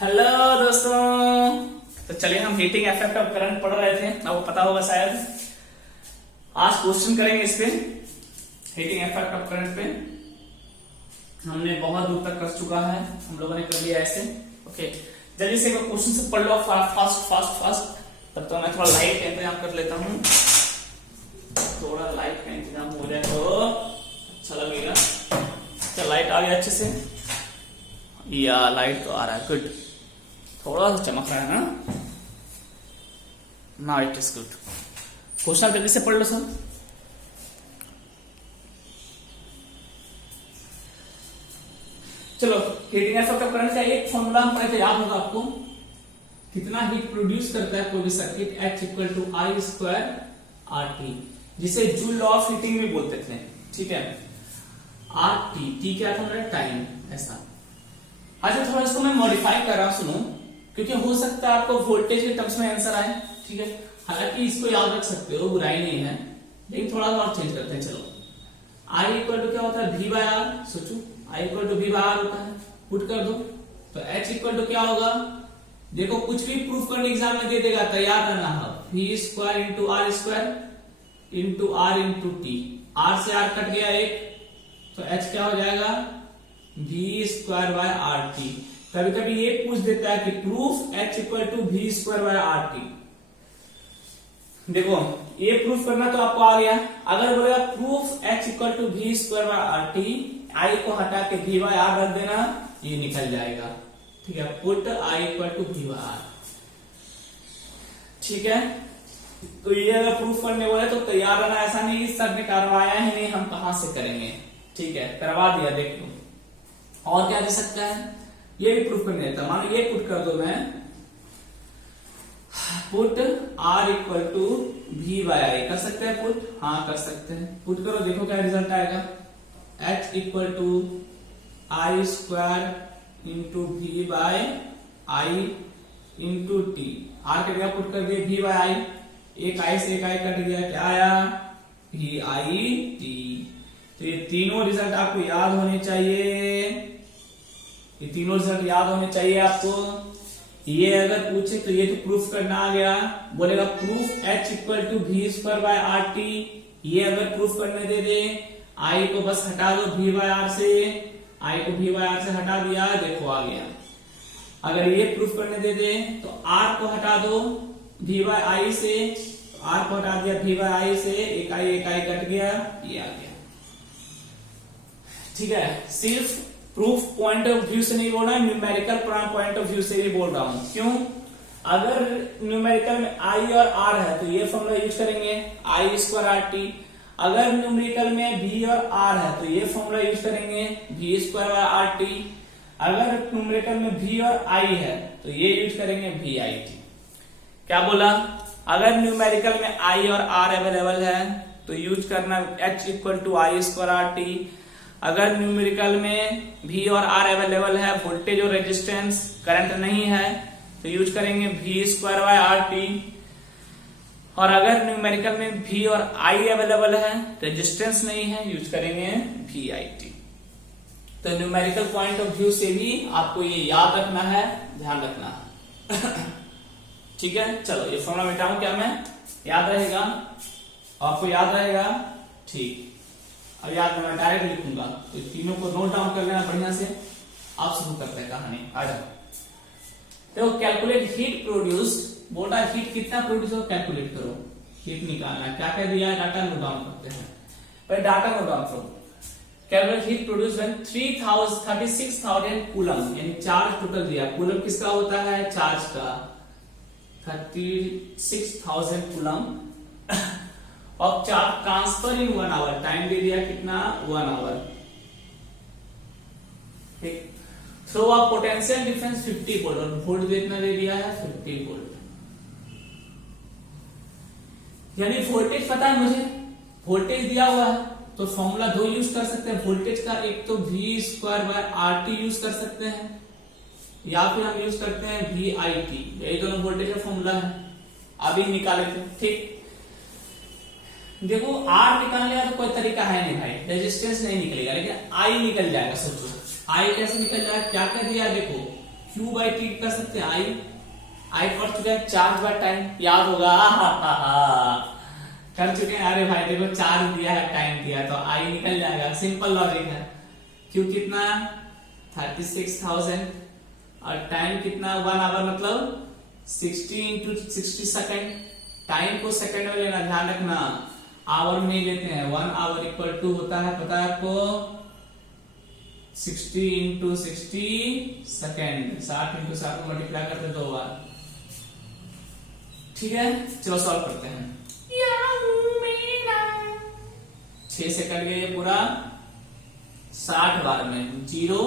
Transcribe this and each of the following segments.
Hello दोस्तों। तो चलिए हम हीटिंग इफेक्ट ऑफ करंट पढ़ रहे थे, आपको पता होगा शायद। आज क्वेश्चन करेंगे इस पे, हीटिंग इफेक्ट ऑफ करंट पे। हमने बहुत दूर तक कर चुका है, हम लोगों ने कर लिया ऐसे। ओके, जल्दी से क्वेश्चन से पढ़ लो फास्ट फास्ट फास्ट। तब तो मैं थोड़ा लाइट का इंतजाम कर लेता हूँ, थोड़ा लाइट का इंतजाम हो जाए तो अच्छा लगेगा। अच्छा लाइट आ गया अच्छे से, या लाइट तो आ रहा है, गुड। थोड़ा सा चमक रहा है ना, now it is good. Question जल्दी से पढ़ लो सब। चलो, हीटिंग इफेक्ट ऑफ करंट का एक फॉर्मूला हम पढ़े थे, याद होगा आपको। कितना हीट प्रोड्यूस करता है कोई भी circuit, H equal to I square R T, जिसे जूल लॉ ऑफ हीटिंग भी बोलते थे। ठीक है, आर टी, टी क्या था मेरा, टाइम, ऐसा। अच्छा थोड़ा इसको मैं मॉडिफाई कर रहा हूं, सुनो, क्योंकि हो सकता है आपको वोल्टेज के टर्म्स में आंसर आए। ठीक है, हालांकि इसको याद रख सकते हो, बुराई नहीं है, लेकिन थोड़ा सा और चेंज करते हैं। चलो, आई इक्वल टू क्या होता है, वी बाय आर। सोचो, I equal to V by R होता है, पुट कर दो तो एच इक्वल टू क्या होगा। देखो कुछ भी प्रूफ करने एग्जाम में दे देगा, तैयार रहना है। V square into R square into R into T, R से आर कट गया एक, तो एच क्या हो जाएगा, V square by R T. कभी कभी ये पूछ देता है कि proof H equal to V square by R T. देखो ये प्रूफ करना तो आपको आ गया। अगर बोलेगा proof H equal to V square by R T, I को हटा के वी बाय आर रख देना, ये निकल जाएगा। ठीक है, put I equal to V by R. ठीक है, तो ये अगर प्रूफ करने बोले तो तैयार रहना, ऐसा नहीं कि सर ने करवाया ही नहीं, हम कहां से करेंगे। ठीक है, करवा दिया, देख लो। और क्या दे सकता है, ये भी प्रूफ करने देता। मान लो ये पुट कर दो, मैं put R equal to V by I, कर सकते हैं पुट, हाँ कर सकते हैं। पुट करो, देखो क्या रिजल्ट आएगा, H equal to I square into V by I into T. R cut गया, पुट कर दिया वी बाय आई, एक आई से एक आई कट गया, क्या आया, वी आई टी। तो ये तीनों रिजल्ट आपको याद होने चाहिए, ये तीनों रिजल्ट याद होने चाहिए आपको। ये अगर पूछे तो ये तो प्रूफ करना आ गया। बोलेगा proof h equal to V square by R T, ये अगर प्रूफ करने दे दे, आई को बस हटा दो वी बाय आर से, आई को वी बाय आर से हटा दिया, देखो आ गया। अगर ये प्रूफ करने दे दे तो आर को हटा दो वी बाय आई से, आर को हटा दिया वी बाय आई से, एक आई कट गया, ये आ गया। ठीक है, सिर्फ प्रूफ पॉइंट ऑफ व्यू से नहीं बोल रहा है, न्यूमेरिकल पॉइंट ऑफ व्यू से भी बोल रहा हूं। क्यों, अगर न्यूमेरिकल में आई और आर है तो ये फॉर्मूला यूज करेंगे, आई स्क्वायर आर टी। अगर न्यूमेरिकल में वी और आर है तो ये फॉर्मूला यूज करेंगे, V square by R T. अगर न्यूमेरिकल में वी और आई है तो ये यूज करेंगे वी आई टी। क्या बोला, अगर न्यूमेरिकल में आई और आर अवेलेबल है तो यूज करना H equal to I square R T. अगर न्यूमेरिकल में V और R अवेलेबल है, वोल्टेज और रेजिस्टेंस करंट नहीं है, तो यूज करेंगे V square by R T. और अगर न्यूमेरिकल में V और I अवेलेबल है, रेजिस्टेंस नहीं है, यूज करेंगे वी आई टी। तो न्यूमेरिकल पॉइंट ऑफ व्यू से भी आपको ये याद रखना है, ध्यान रखना है। ठीक है, चलो ये फॉर्मूला मिटाऊं क्या मैं, याद रहेगा आपको, याद रहेगा। ठीक, अब याद मैं डायरेक्ट लिखूंगा, तो तीनों को नोट डाउन कर लेना बढ़िया से। आप शुरू करते हैं कहानी, आ जाओ। देखो कैलकुलेट हीट प्रोड्यूस्ड, बोल रहा है हीट कितना प्रोड्यूस हो, कैलकुलेट करो, हीट निकालना है। क्या क्या दिया है, डाटा नोट डाउन करते हैं, पहले डाटा नोट डाउन करो। Calculate heat produce when 36,000 coulomb, यानी चार्ज टोटल दिया। कूलम किसका होता है, चार्ज का, 36,000 कूलम और charge transfer in 1 hour, time दे दिया कितना, 1 आवर। ठीक, through a potential difference 50 volt, और वोल्ट कितना दे दिया है, 50 वोल्ट। यानी वोल्टेज पता है मुझे, वोल्टेज दिया हुआ है तो फॉर्मूला दो यूज कर सकते हैं वोल्टेज का, एक तो V square by R T use कर सकते हैं, या फिर हम यूज करते हैं वी आई टी। यही दोनों वोल्टेज का फॉर्मूला है, अभी निकाले थे। ठीक, देखो आर निकालने का तो कोई तरीका है नहीं भाई, रेजिस्टेंस नहीं निकलेगा, लेकिन आई निकल जाएगा। सोचो आई कैसे निकल जाएगा, क्या कर दिया, देखो Q बाई टी कर सकते हैं आई पढ़ चुके हैं, चार्ज बाय टाइम याद होगा। कर चुके हैं। अरे भाई देखो चार्ज दिया है टाइम दिया तो आई निकल जाएगा, सिंपल लॉजिक है। Q कितना 36,000 और टाइम कितना 1 आवर मतलब 60 इंटू 60 सेकेंड। टाइम को सेकेंड में लेना, ध्यान रखना, आवर में नहीं लेते हैं। 1 आवर इक्वल टू होता है, पता है आपको, 60 इंटू 60 सेकेंड। 60 इंटू 60 को मल्टीप्लाई करते 2 बार। ठीक है, चलो सॉल्व करते हैं। 6 से कट गया ये पूरा 60 बार में, 0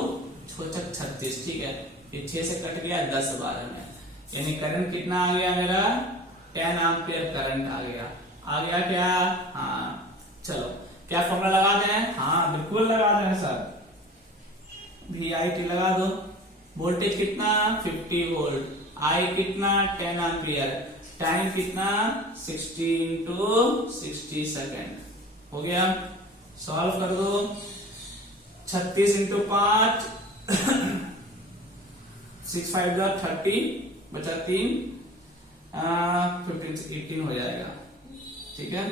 6 36। ठीक है, ये 6 से कट गया 10 बार में, यानी करंट कितना आ गया मेरा 10 एम्पियर करंट आ गया क्या? हाँ चलो, क्या फॉर्मूला लगा दें? हाँ बिल्कुल लगा दें सर, VIT लगा दो। वोल्टेज कितना 50 वोल्ट, आई कितना 10 एम्पियर, टाइम कितना 60 इंटू 60 सेकेंड। हो गया, सॉल्व कर दो। 36 इंटू 5 6 5 30 बचा 3 15 से 18 हो जाएगा। ठीक है,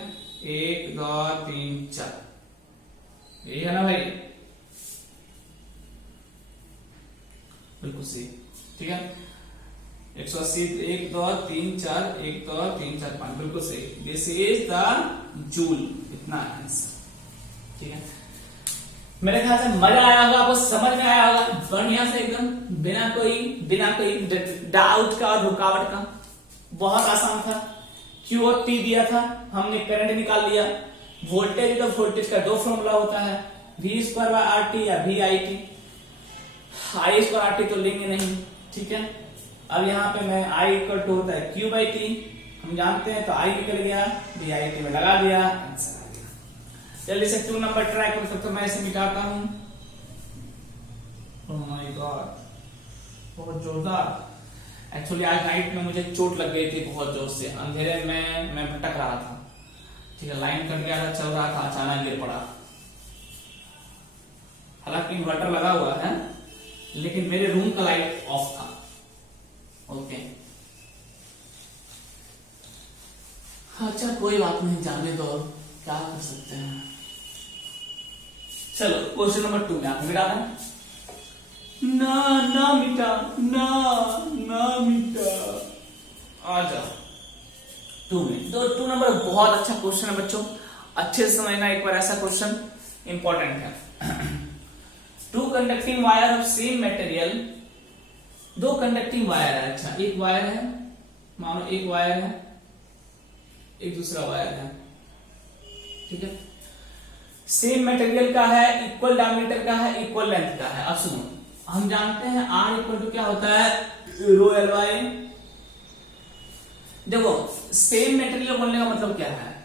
1 2 3 4, यही है ना भाई? बिल्कुल सही। ठीक है, 180 1 2 3 4 1 2 3 4 5, बिल्कुल सही। दिस इज द जूल, इतना आंसर। ठीक है, मेरे ख्याल से मजा आया होगा आपको, समझ में आया होगा बढ़िया से एकदम, बिना कोई डाउट का और रुकावट का। बहुत आसान था। Q और T दिया था, हमने करंट निकाल लिया। वोल्टेज तो वोल्टेज का 2 फॉर्मूला होता है, V² बाय RT या VIT। I² RT तो लेंगे नहीं। ठीक है, अब यहाँ पे मैं I इक्वल टू होता है Q बाई T, हम जानते हैं, तो I निकल गया, VIT में लगा दिया, आंसर आ गया। जल्दी से 2 नंबर ट्राई कर सकते हो, मैं इसे मिटाता हूं। ओह माय गॉड, बहुत जोरदार। एक्चुअली आज नाइट में मुझे चोट लग गई थी बहुत जोर से, अंधेरे में मैं भटक रहा था। ठीक है, लाइन कट गया था, चल रहा था, अचानक गिर पड़ा। हालांकि इन्वर्टर लगा हुआ है लेकिन मेरे रूम का लाइट ऑफ था। ओके, अच्छा कोई बात नहीं, जाने दो, क्या कर सकते हैं। चलो क्वेश्चन नंबर 2 में आप मिटा दें। ना मिटा, ना मिटा, आ जाओ 2 में। 2 नंबर बहुत अच्छा क्वेश्चन है बच्चों, अच्छे से समझना एक बार, ऐसा क्वेश्चन इंपॉर्टेंट है। 2 conducting wire of same material, 2 conducting wire है। अच्छा, एक वायर है, मानो एक वायर है, एक दूसरा वायर है। ठीक है, सेम मटेरियल का है, इक्वल डायमीटर का है, इक्वल लेंथ का है। अब सुनो, हम जानते हैं R इक्वल टू क्या होता है, रो एल वाई। देखो, सेम मटेरियल बोलने का मतलब क्या है?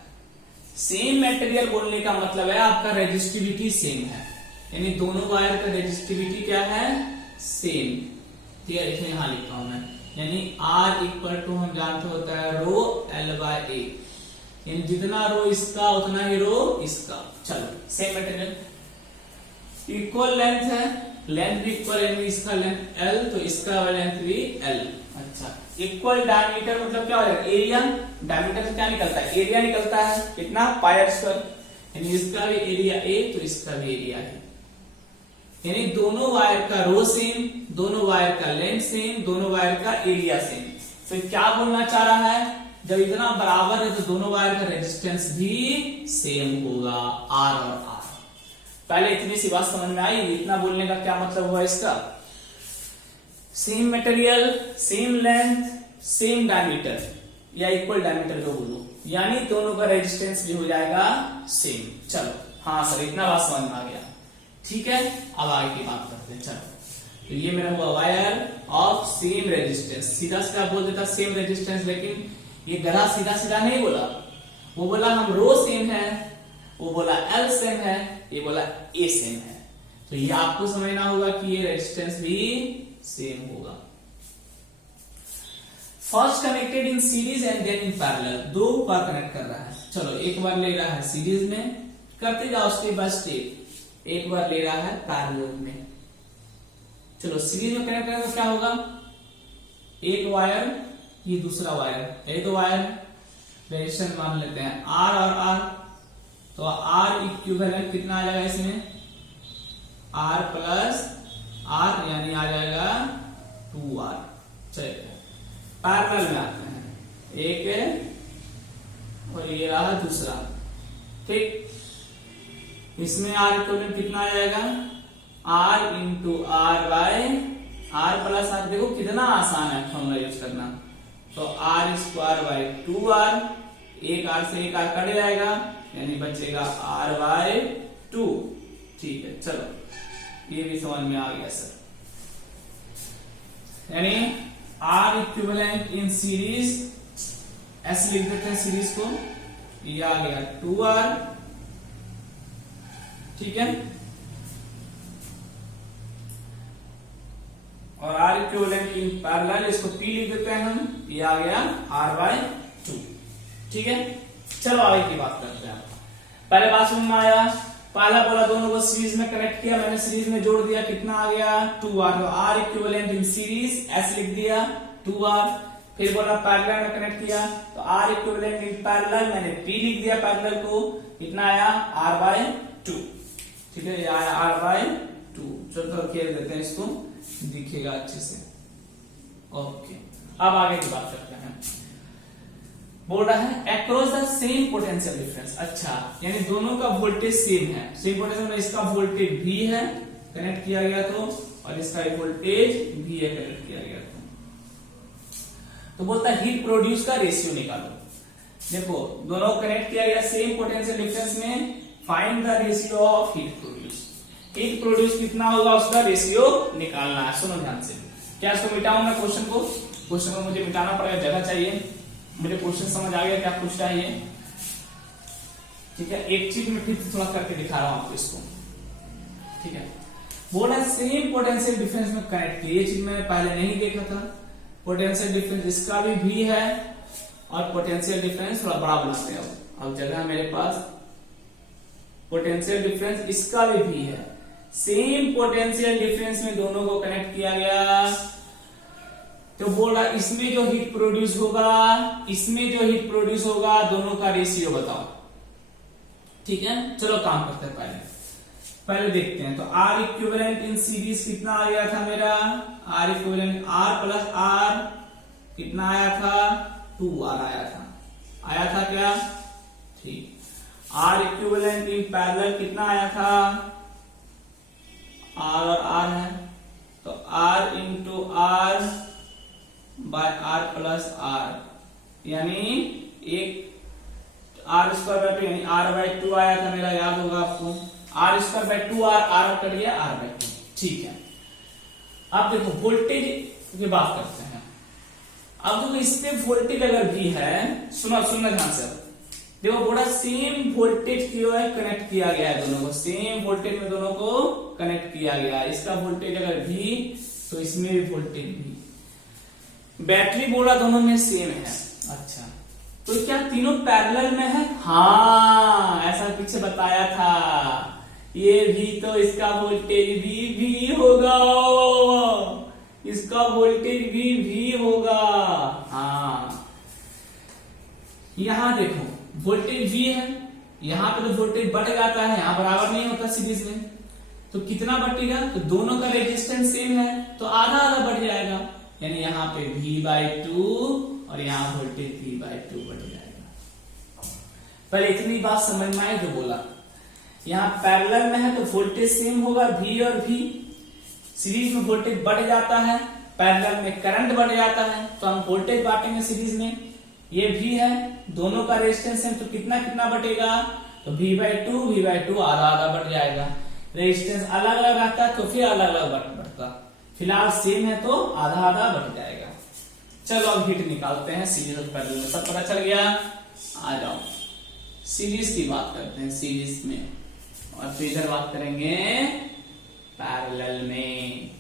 सेम मटेरियल बोलने का मतलब है आपका रेजिस्टिविटी सेम है, यानी दोनों वायर का रेजिस्टिविटी क्या है, सेम। ठीक है, इसे यहां लिखता हूं मैं, यानी R इक्वल टू हम जानते होता है रो एल बाय ए, यानी जितना रो इसका उतना ही रो इसका। चलो, सेम मटेरियल, इक्वल लेंथ है, लेंथ भी इक्वल, यानी इसका लेंथ L तो इसका लेंथ भी L। अच्छा, इक्वल डायमीटर मतलब क्या हो जाएगा, एरिया। डायमीटर से क्या निकलता है, एरिया निकलता है, कितना πr², यानी इसका भी एरिया A तो इसका भी एरिया है। यानी दोनों वायर का रो सेम, दोनों वायर का लेंथ सेम, दोनों वायर का एरिया सेम। तो क्या बोलना चाह रहा है, जब इतना बराबर है तो दोनों वायर का रेजिस्टेंस भी सेम होगा, R और R। पहले इतनी सी बात समझ में आई, इतना बोलने का क्या मतलब हुआ इसका, same material, same length, same diameter या इक्वल डायमीटर जो बोलो, यानी दोनों का रेजिस्टेंस भी हो जाएगा सेम। चलो, हाँ सर, इतना बात समझ में आ गया। ठीक है, अब आगे की बात करते हैं। चलो, तो ये मेरा हुआ वायर ऑफ सेम रेजिस्टेंस। सीधा सीधा बोल देता सेम रेजिस्टेंस, लेकिन ये गधा सीधा सीधा नहीं बोला, वो बोला हम रो सेम है, वो बोला L सेम है, ये बोला A सेम है। तो ये आपको समझना होगा कि ये रेजिस्टेंस भी सेम होगा। First connected in series and then in parallel, 2 बार कनेक्ट कर रहा है। चलो, एक बार ले रहा है सीरीज में, करते जाओ स्टेप बाय स्टेप। एक बार ले रहा है पैरेलल में, चलो सीरीज में कनेक्ट करें तो क्या होगा, एक वायर ये दूसरा वायर, ये तो वायर रेजिस्टेंस मान लेते हैं R और R, तो R इक्विवेलेंट कितना आ जाएगा इसमें, R प्लस R यानी आ जाएगा 2R। चलिए पैरेलल में आते हैं, एक और ये रहा दूसरा, ठीक। इसमें R इक्विवेलेंट कितना आ जाएगा, R into R by R plus R। देखो कितना आसान है फॉर्मूला यूज करना, तो R स्क्वायर बाय 2R, एक R से एक R कट जाएगा यानी बचेगा R बाय 2। ठीक है, चलो ये भी समझ में आ गया सर। यानी R इक्विवेलेंट इन सीरीज, ऐसे लिख देते हैं सीरीज को, ये आ गया 2R, ठीक है। और R इक्विवेलेंट इन पैरेलल, इसको P लिख देते हैं हम, ये आ गया R बाय 2, ठीक है। चलो आगे की बात करते हैं। पहले बात समझ में आया, पहला बोला दोनों को सीरीज में कनेक्ट किया, मैंने सीरीज में जोड़ दिया, कितना आ गया 2R, तो R इक्विवेलेंट इन सीरीज ऐसे लिख दिया 2R। फिर बोला पैरेलल में कनेक्ट किया, तो R इक्विवेलेंट इन पैरेलल, मैंने P लिख दिया पैरेलल को, कितना आया R बाय 2, ठीक है, ये आया R बाय 2। चलो तो खेल देते हैं इसको, दिखेगा अच्छे से। ओके, अब आगे की बात करते हैं। बोल रहा है across the same potential difference. अच्छा, यानी दोनों का वोल्टेज सेम है, सेम पोटेंशियल में इसका वोल्टेज V है कनेक्ट किया गया तो, और इसका वोल्टेज V है कनेक्ट किया गया तो बोलता है हीट प्रोड्यूस का रेशियो निकालो। देखो दोनों कनेक्ट किया गया सेम पोटेंशियल डिफरेंस में, find the ratio of heat produce. Heat produce कितना होगा उसका रेशियो निकालना है। सुनो ध्यान से, क्या इसको मिटाऊं मैं क्वेश्चन को मुझे मिटाना पड़ेगा, जगह चाहिए, मुझे क्वेश्चन समझ आ गया क्या पूछ रहा है, ठीक है। एक चीज में फिर थोड़ा करके दिखा रहा हूं आपको इसको, ठीक है। बोल रहा है सेम पोटेंशियल डिफरेंस में कनेक्ट किया, ये चीज मैंने पहले नहीं देखा था। पोटेंशियल डिफरेंस इसका भी V है, और पोटेंशियल डिफरेंस थोड़ा बड़ा बनाते हैं, अब जगह है मेरे पास, पोटेंशियल डिफरेंस इसका भी V है। सेम पोटेंशियल डिफरेंस में दोनों को कनेक्ट किया गया, तो बोल रहा इसमें जो हीट प्रोड्यूस होगा, इसमें जो हीट प्रोड्यूस होगा, दोनों का रेशियो बताओ, ठीक है। चलो काम करते हैं, पहले देखते हैं। तो R इक्विवेलेंट इन सीरीज कितना आ गया था मेरा, R equivalent R plus R कितना आया था, 2R आया था क्या, ठीक। R इक्विवेलेंट इन पैरेलल कितना आया था, R और R है, तो R into R by R plus R, यानी एक R स्क्वायर बाय 2 यानी R बाय 2 आया था मेरा, याद होगा आपको, R square by 2R, R cut गया R बाय 2, ठीक है। अब देखो वोल्टेज की बात करते हैं। अब देखो इस पे वोल्टेज अगर भी है, सुनो ध्यान से, देखो बड़ा सेम वोल्टेज की है कनेक्ट किया गया है, दोनों को सेम वोल्टेज में दोनों को कनेक्ट किया गया है। इसका वोल्टेज अगर भी, तो इसमें भी वोल्टेज भी। बैटरी बोला दोनों में सेम है, अच्छा तो क्या तीनों पैरेलल में है, हाँ ऐसा पीछे बताया था, ये भी तो इसका वोल्टेज भी होगा, इसका वोल्टेज भी होगा, हाँ। यहां देखो वोल्टेज V है, यहां पे तो वोल्टेज बढ़ जाता है, यहां बराबर नहीं होता सीरीज में, तो कितना बढ़ेगा, तो दोनों का रेजिस्टेंस सेम है तो आधा आधा बढ़ जाएगा, यानी यहाँ पे V/2 और यहाँ वोल्टेज V/2 बढ़ जाएगा। पहले इतनी बात समझ में आई जो बोला, यहाँ पैरेलल में है तो वोल्टेज सेम होगा V और V, सीरीज में वोल्टेज बढ़ जाता है, पैरेलल में करंट बढ़ जाता है, तो हम वोल्टेज बांटेंगे सीरीज में, ये V है, दोनों का रेजिस्टेंस है तो कितना कितना बढ़ेगा, तो V/2 आधा आधा बढ़ जाएगा। रेजिस्टेंस अलग अलग रहता है तो फिर अलग अलग बढ़ता, फिलहाल सेम है तो आधा आधा बढ़ जाएगा। चलो अब हीट निकालते हैं सीरीज और पैरेलल में, सब पता चल गया। आ जाओ सीरीज की बात करते हैं, सीरीज में, और फिर इधर बात करेंगे पैरेलल में।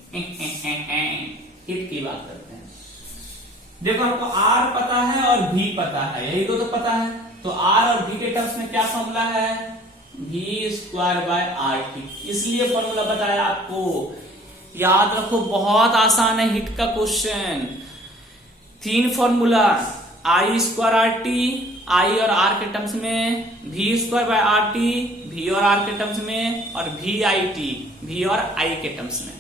हीट की बात करते हैं। देखो आपको R पता है और V पता है, यही तो पता है, तो R और V के टर्म्स में क्या फॉर्मूला है, V² बाय RT। इसलिए फॉर्मूला बताया आपको, याद रखो बहुत आसान है हीट का question. 3 formula, I square R T, I और आर के टर्म्स में, V square by R T, V और आर के टर्म्स में, और वी आई टी, वी और आई के टर्म्स में।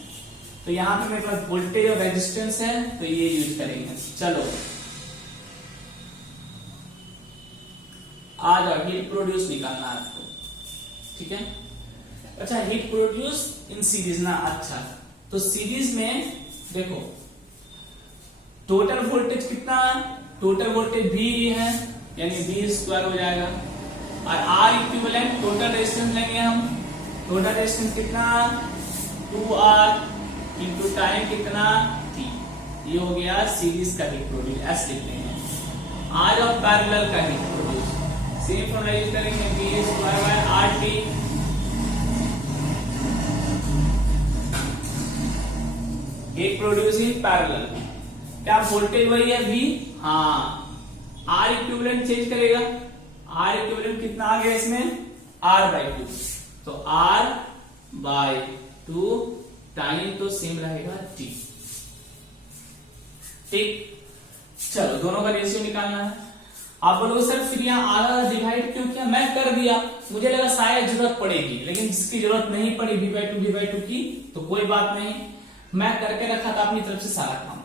तो यहां पे मेरे पास वोल्टेज और रेजिस्टेंस है तो ये यूज करेंगे। चलो आ जाओ, हीट प्रोड्यूस निकालना है आपको, ठीक है। अच्छा हीट प्रोड्यूस इन सीरीज ना, अच्छा तो सीरीज में देखो टोटल वोल्टेज कितना, टोटल वोल्टेज V है यानी V स्क्वायर हो जाएगा, और R इक्विवेलेंट टोटल रेजिस्टेंस लेंगे हम, टोटल रेजिस्टेंस कितना 2R इंटू टाइम कितना T, ये हो गया सीरीज का हीट प्रोड्यूस, ऐसे लिख लेंगे। आज और पैरेलल का heat produce same formula use करेंगे, V square bye RT, heat produce in parallel. क्या वोल्टेज वही है V? हाँ, R इक्विवेलेंट चेंज करेगा, R इक्विवेलेंट कितना आ गया इसमें R/2, तो R/2 टाइम तो सेम रहेगा T, ठीक। चलो दोनों का रेशियो निकालना है। आप बोलोगे सर फिर यहाँ आधा डिवाइड क्यों किया? मैं कर दिया, मुझे लगा शायद जरूरत पड़ेगी, लेकिन जिसकी जरूरत नहीं पड़ी V/2 की तो कोई बात नहीं, मैं करके रखा था अपनी तरफ से सारा काम।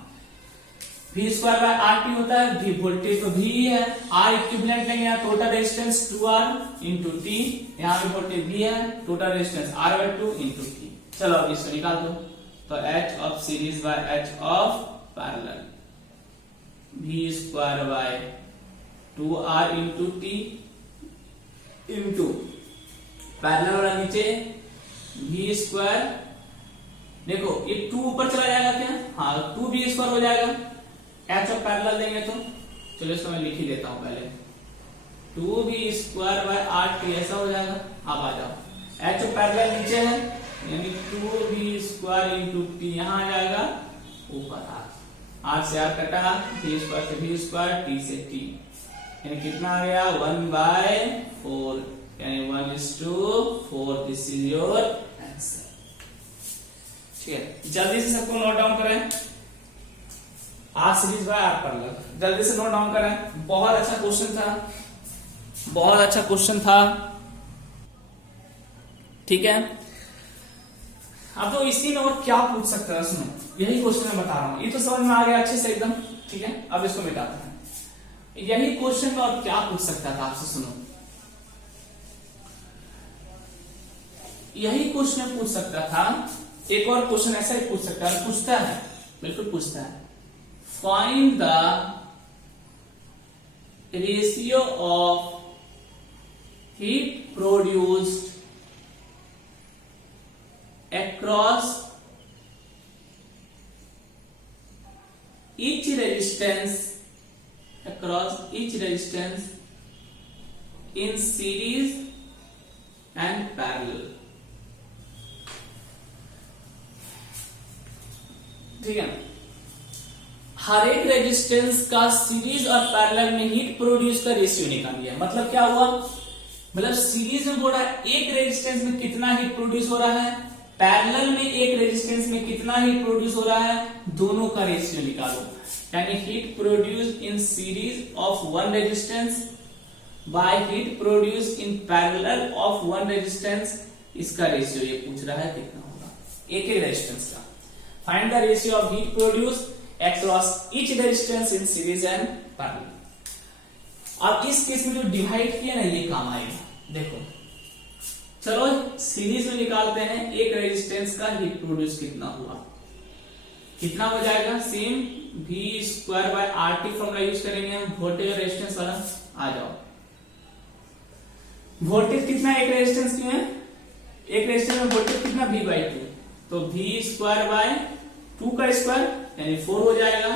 V स्क्वायर बाय RT होता है, V वोल्टेज तो V ही है, R इक्विवेलेंट लेंगे यहाँ total resistance 2R into T, यहाँ पे वोल्टेज V है, total resistance R/2 into T। चलो अब इसको निकाल दो, तो H of series by H of parallel, V square bye 2R into T into parallel वाला नीचे V स्क्वायर, देखो ये 2 ऊपर चला जाएगा क्या? हाँ 2V स्क्वायर हो जाएगा, H ऑफ पैरेलल देंगे तो चलो इसको मैं लिख ही देता हूं पहले, 2V स्क्वायर बाय RT ऐसा हो जाएगा। अब आ जाओ, H ऑफ पैरेलल नीचे है यानी 2V स्क्वायर इंटू T यहाँ आ जाएगा ऊपर, R से R कटा, V स्क्वायर से V स्क्वायर, T से T, यानी कितना आ गया 1/4 यानी 1:4। दिस इज योर आंसर, ठीक है। जल्दी से सबको नोट डाउन करें, R series by R parallel, जल्दी से नोट डाउन करें। बहुत अच्छा क्वेश्चन था, बहुत अच्छा क्वेश्चन था, ठीक है। अब तो इसी में और क्या पूछ सकता है, सुनो यही क्वेश्चन मैं बता रहा हूं, ये तो समझ में आ गया अच्छे से एकदम, ठीक है। अब इसको मिटाते हैं, यही क्वेश्चन में और क्या पूछ सकता था आपसे, सुनो यही क्वेश्चन पूछ सकता था, एक और क्वेश्चन ऐसा ही पूछ सकता है, पूछता है बिल्कुल पूछता है, find the ratio of heat produced across each resistance in series and parallel, ठीक है। हर एक रेजिस्टेंस का सीरीज और पैरेलल में हीट प्रोड्यूस का रेशियो निकालिए। मतलब क्या हुआ, मतलब सीरीज में बोला एक रेजिस्टेंस में कितना हीट प्रोड्यूस हो रहा है, पैरेलल में एक रेजिस्टेंस में कितना हीट प्रोड्यूस हो रहा है, दोनों का रेशियो निकालो। यानी heat produce in series of one resistance by heat produce in parallel of one resistance, इसका रेशियो ये पूछ रहा है कितना होगा एक ही रेजिस्टेंस का। Find the ratio of heat produce across each resistance in series and parallel. अब इस केस में जो डिवाइड किया ना ये काम आएगा। देखो चलो सीरीज में निकालते हैं, एक रेजिस्टेंस का हीट प्रोड्यूस कितना हुआ, कितना हो जाएगा, same V square bye RT formula use करेंगे हम, वोल्टेज और रेजिस्टेंस वाला। आ जाओ, वोल्टेज कितना एक रेजिस्टेंस की है, एक रेजिस्टेंस में वोल्टेज कितना V/2, तो V स्क्वायर बाय 2 का स्क्वायर यानी 4 हो जाएगा,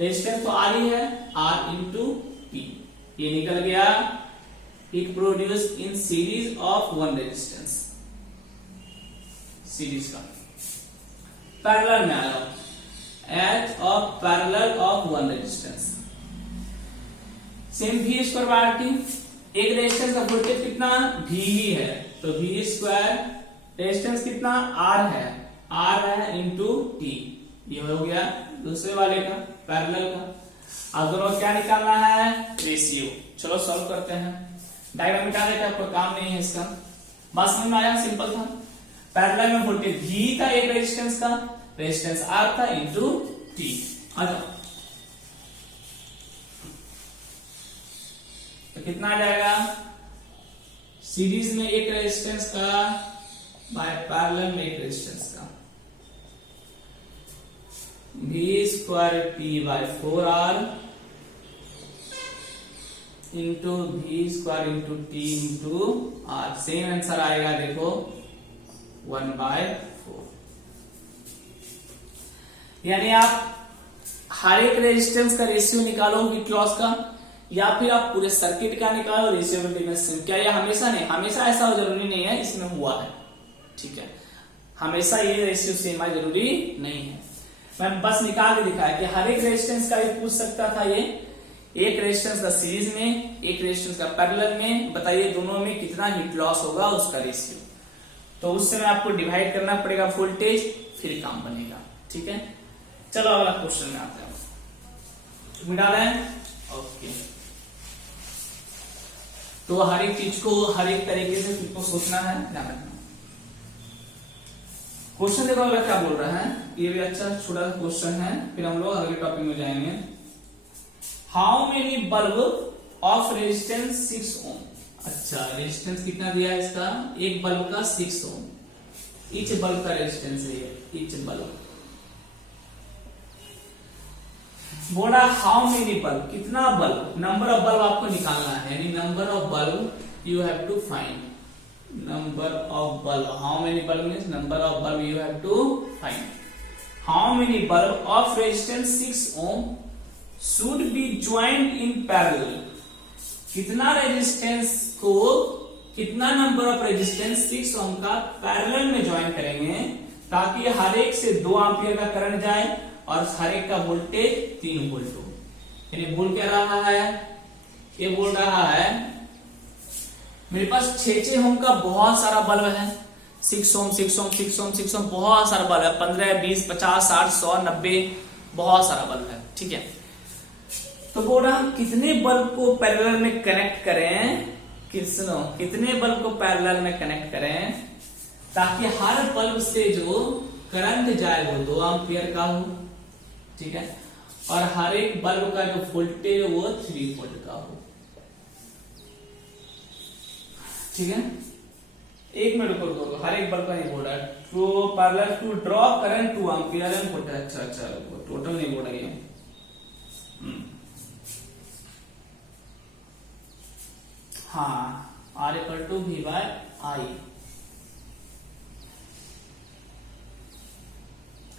रेजिस्टेंस तो R ही है, R इंटू P, ये निकल गया heat produce in series of one resistance, series का। पैरेलल में आ जाओ, H of parallel of one resistance, same V square bye RT, एक रेजिस्टेंस का वोल्टेज कितना V ही है, तो V स्क्वायर, रेजिस्टेंस कितना R है, R है इंटू T, ये हो गया दूसरे वाले का पैरेलल का। अब दोनों क्या निकालना है, रेशियो। चलो सॉल्व करते हैं, डायग्राम मिटा देते हैं, कोई काम नहीं है इसका। बात समझ में आया, सिंपल था। पैरेलल में वोल्टेज V था एक रेजिस्टेंस का, रेजिस्टेंस R था इंटू T। आ जाओ, तो कितना आ जाएगा, सीरीज में एक रेजिस्टेंस का बाय पैरेलल में एक रेजिस्टेंस का, V square T by 4R into V square into T into R। Same answer आएगा, देखो 1/4। यानी आप हर एक रेजिस्टेंस का रेशियो निकालो हीट लॉस का, या फिर आप पूरे सर्किट का निकालो रेशियो इम्पीडेंस। क्या ये हमेशा नहीं, हमेशा ऐसा जरूरी नहीं है, इसमें हुआ है, ठीक है, हमेशा ये रेशियो सेम है जरूरी नहीं है। मैं बस निकाल के दिखाया कि हर एक रेजिस्टेंस का भी पूछ सकता था ये, एक रेजिस्टेंस का सीरीज में, एक रेजिस्टेंस का पैरेलल में, बताइए दोनों में कितना हीट लॉस होगा उसका रेशियो। तो उस समय आपको डिवाइड करना पड़ेगा वोल्टेज, फिर काम बनेगा, ठीक है। चलो अगला क्वेश्चन में आते हैं, मिटा रहे हैं, ओके। तो हर एक चीज को हर एक तरीके से खुद को सोचना है, ध्यान रखना। क्वेश्चन देखो अगला क्या बोल रहा है, ये भी अच्छा छोटा क्वेश्चन है, फिर हम लोग अगले टॉपिक में जाएंगे। How many bulb of resistance 6 ओम। अच्छा, रेजिस्टेंस कितना दिया है इसका, एक बल्ब का 6 ओम, ईच बल्ब का रेजिस्टेंस है ये, ईच बल्ब। बोला हाउ मेनी बल्ब, कितना बल्ब, नंबर ऑफ बल्ब आपको निकालना है, यानी number of bulb you have to find, number of bulb, how many bulb means number of bulb you have to find. How many bulb of resistance 6 ohm should be joint in parallel. कितना resistance को, कितना number of resistance 6 ओम का parallel में join करेंगे, ताकि हर एक से 2 ampere का करंट जाए और हर एक का वोल्टेज 3 वोल्ट हो। यानी बोल क्या रहा है, ये बोल रहा है मेरे पास 6 ओम का बहुत सारा बल्ब है, 6 ओम 6 ओम 6 ओम 6 ओम बहुत सारा बल्ब है, 15 20 50 60 100 90 बहुत सारा बल्ब है, ठीक है। तो बोल रहा हम कितने बल्ब को पैरेलल में कनेक्ट करें, कितने बल्ब को पैरेलल में कनेक्ट करें, ताकि हर बल्ब से जो करंट जाए वो 2 एम्पियर का हो, ठीक है, और हर एक बल्ब का जो वोल्टेज वो 3 वोल्ट का हो, ठीक है। एक मिनट रुको, हर एक बल्ब का नहीं बोल रहा है, तो parallel to draw current 2 ampere and volt. अच्छा टोटल नहीं बोल रही है, हाँ, R equal to V by I।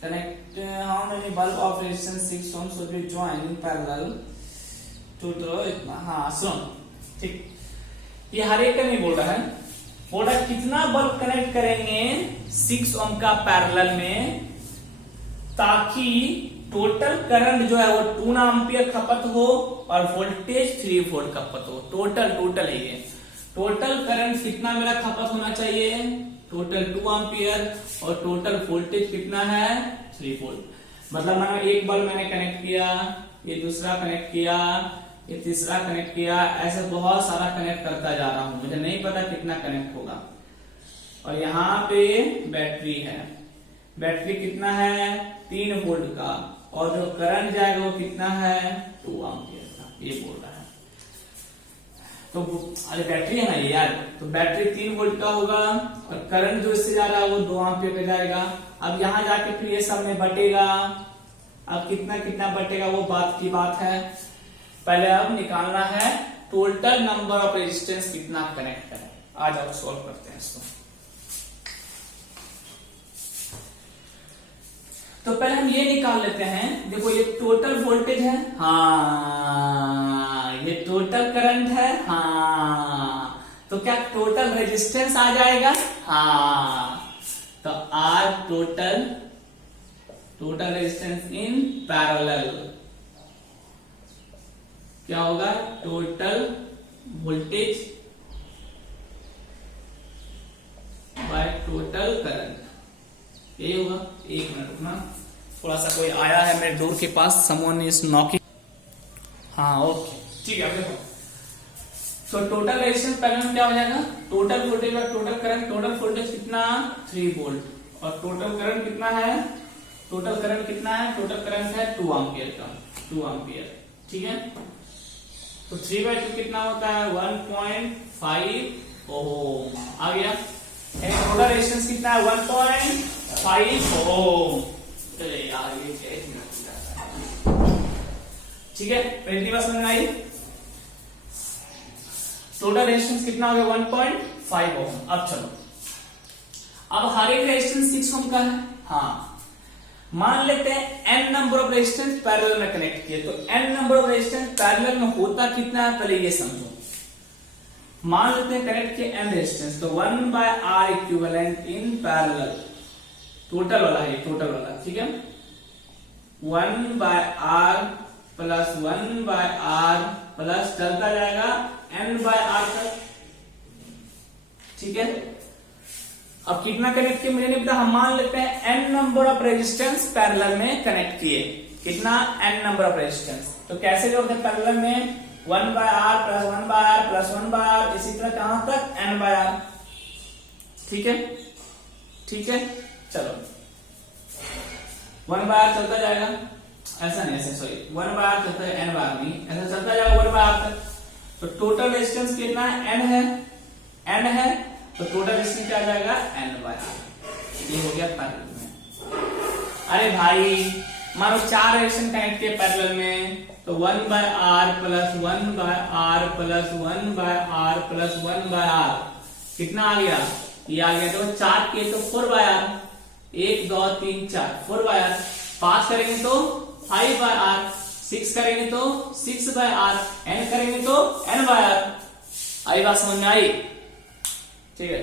Connect how many bulb of resistance 6 ohm should be joined in parallel to draw इतना, हाँ सुनो, ठीक। ये हर एक का नहीं बोल रहा है, बोल रहा है कितना बल्ब कनेक्ट करेंगे 6 ओम का पैरेलल में, ताकि टोटल करंट जो है वो 2 एम्पियर खपत हो और वोल्टेज 3 वोल्ट खपत हो। टोटल है ये, टोटल करंट कितना मेरा खपत होना चाहिए, टोटल 2 एम्पियर और टोटल वोल्टेज कितना है 3 वोल्ट। मतलब मैंने एक बल्ब मैंने कनेक्ट किया, ये दूसरा कनेक्ट किया, ये तीसरा कनेक्ट किया, ऐसे बहुत सारा कनेक्ट करता जा रहा हूं, मुझे नहीं पता कितना कनेक्ट होगा। और यहाँ पे बैटरी है, बैटरी कितना है 3 वोल्ट का, और जो करंट जाएगा वो कितना है 2 एम्पियर का, ये बोल रहा है। तो अरे बैटरी है ना ये यार, तो बैटरी 3 वोल्ट का होगा और करंट जो इससे जा रहा है वो 2 एम्पियर का जाएगा। अब यहाँ जाके फिर ये सब में बटेगा, अब कितना कितना बटेगा वो बात की बात है। पहले अब निकालना है टोटल नंबर ऑफ रेजिस्टेंस कितना कनेक्ट करें। आ जाओ सॉल्व करते हैं इसको। तो पहले हम ये निकाल लेते हैं, देखो ये टोटल वोल्टेज है, हाँ, ये टोटल करंट है, हाँ, तो क्या टोटल रेजिस्टेंस आ जाएगा, हाँ, तो R total resistance in parallel क्या होगा, total voltage by total current. यही होगा। एक मिनट रुकना, थोड़ा सा कोई आया है मेरे डोर के पास, समवन इज नॉकिंग। हाँ ओके ठीक है। देखो तो टोटल रेजिस्टेंस पैरेलल में क्या हो जाएगा, टोटल वोल्टेज और टोटल करंट। टोटल वोल्टेज कितना 3 वोल्ट और टोटल करंट कितना है, टोटल करंट कितना है, टोटल करंट है 2 एम्पियर का, 2 एम्पियर। ठीक है, तो 3/2 कितना होता है 1.5 ओम आ गया। टोटल रेजिस्टेंस कितना है 1.5 ओम। चलिए यार ये ठीक है, पहली बात समझ में आई। टोटल रेजिस्टेंस कितना हो गया 1.5 ओम। अब चलो, अब हर एक रेजिस्टेंस 6 ओम का है। हाँ मान लेते हैं n number of resistance parallel में कनेक्ट किए, तो n number of resistance parallel में होता कितना है पहले ये समझो। मान लेते हैं कनेक्ट किए n रेजिस्टेंस, तो 1/R equivalent in parallel, total वाला है, टोटल वाला। ठीक है, 1/R प्लस 1/R प्लस चलता जाएगा n/R तक। ठीक है, अब कितना कनेक्ट किए मुझे नहीं पता, हम मान लेते हैं n number of resistance parallel में कनेक्ट किए। कितना n नंबर ऑफ रेजिस्टेंस, तो कैसे जोड़ते हैं पैरेलल में 1/R plus 1/R plus 1/R, इसी तरह कहां तक n/R। ठीक है, ठीक है, चलो 1/R चलता जाएगा, ऐसा नहीं, ऐसा सॉरी 1/R चलता है n/R नहीं, ऐसा चलता जाएगा 1/R तक। तो टोटल रेजिस्टेंस कितना है n है, n है, तो टोटल रेजिस्टेंस क्या आ जाएगा n/R। ये हो गया पैरेलल में। अरे भाई मानो 4 रेजिस्टेंस कनेक्ट किए पैरेलल में, तो 1/R plus 1/R plus 1/R plus 1/R कितना आ गया, ये आ गया। तो 4 के तो 4/R, 1 2 3 4 4/R, 5 करेंगे तो 5/R, 6 करेंगे तो 6/R, n करेंगे तो n/R। आई बात समझ में आई? ठीक है,